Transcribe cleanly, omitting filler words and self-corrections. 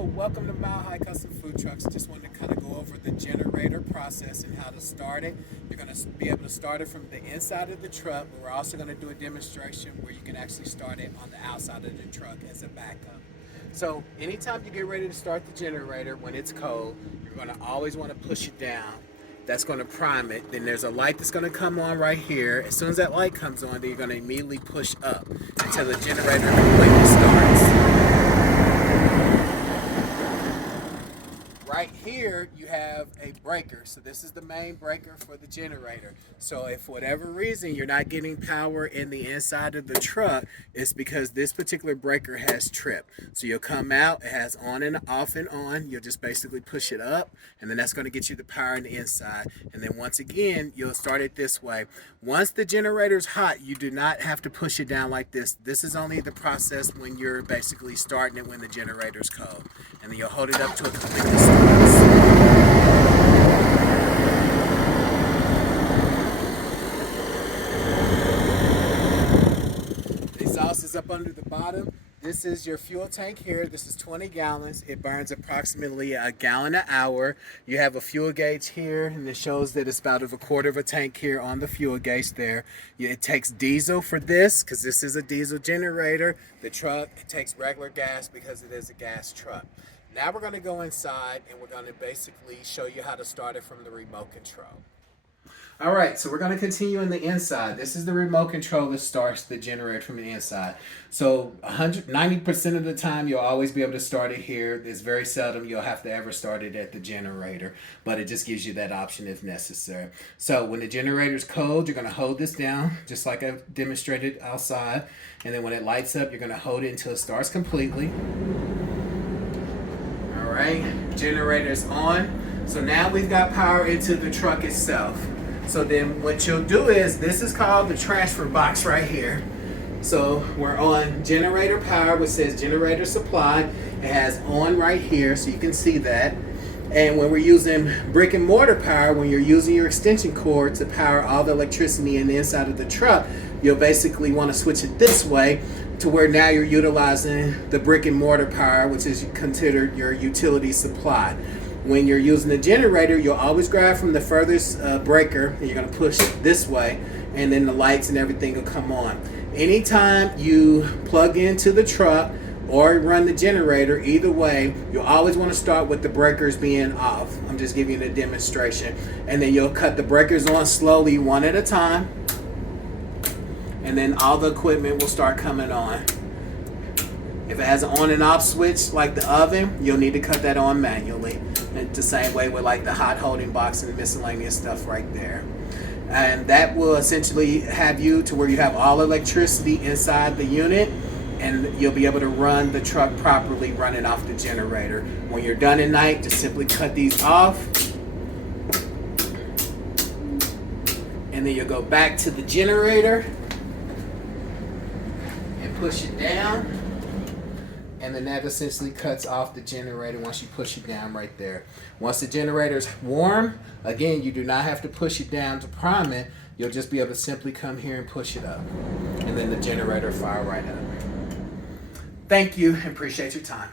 Hello, welcome to Mile High Custom Food Trucks. Just wanted to kind of go over the generator process and how to start it. You're going to be able to start it from the inside of the truck, but we're also going to do a demonstration where you can actually start it on the outside of the truck as a backup. So anytime you get ready to start the generator when it's cold, you're going to always want to push it down. That's going to prime it. Then there's a light that's going to come on right here. As soon as that light comes on, then you're going to immediately push up until the generator completely starts. Right here you have a breaker, so this is the main breaker for the generator. So if for whatever reason you're not getting power in the inside of the truck, it's because this particular breaker has tripped. So you'll come out, it has on and off and on. You'll just basically push it up, and then that's going to get you the power in the inside. And then once again, you'll start it this way. Once the generator's hot, you do not have to push it down like this. This is only the process when you're basically starting it when the generator's cold. And then you'll hold it up to a completely start. The exhaust is up under the bottom. This is your fuel tank here. This is 20 gallons. It burns approximately a gallon an hour. You have a fuel gauge here, and it shows that it's about a quarter of a tank here on the fuel gauge there. It takes diesel for this because this is a diesel generator. The truck, it takes regular gas because it is a gas truck. Now we're going to go inside and we're going to basically show you how to start it from the remote control. All right, so we're going to continue in the inside. This is the remote control that starts the generator from the inside. So 90% of the time you'll always be able to start it here. It's very seldom you'll have to ever start it at the generator, but it just gives you that option if necessary. So when the generator's cold, you're going to hold this down just like I demonstrated outside, and then when it lights up, you're going to hold it until it starts completely. Alright, generator's on. So now we've got power into the truck itself. So then what you'll do is, this is called the transfer box right here. So we're on generator power, which says generator supply. It has on right here, so you can see that. And when we're using brick and mortar power, when you're using your extension cord to power all the electricity in the inside of the truck, you'll basically want to switch it this way to where now you're utilizing the brick and mortar power, which is considered your utility supply. When you're using the generator, you'll always grab from the furthest breaker, and you're going to push this way, and then the lights and everything will come on. Anytime you plug into the truck or run the generator, either way, you'll always want to start with the breakers being off. I'm just giving you a demonstration. And then you'll cut the breakers on slowly, one at a time, and then all the equipment will start coming on. If it has an on and off switch like the oven, you'll need to cut that on manually. And the same way with like the hot holding box and the miscellaneous stuff right there. And that will essentially have you to where you have all electricity inside the unit, and you'll be able to run the truck properly running off the generator. When you're done at night, just simply cut these off. And then you'll go back to the generator and push it down. And then that essentially cuts off the generator once you push it down right there. Once the generator's warm, again, you do not have to push it down to prime it. You'll just be able to simply come here and push it up. And then the generator fire right up. Thank you and appreciate your time.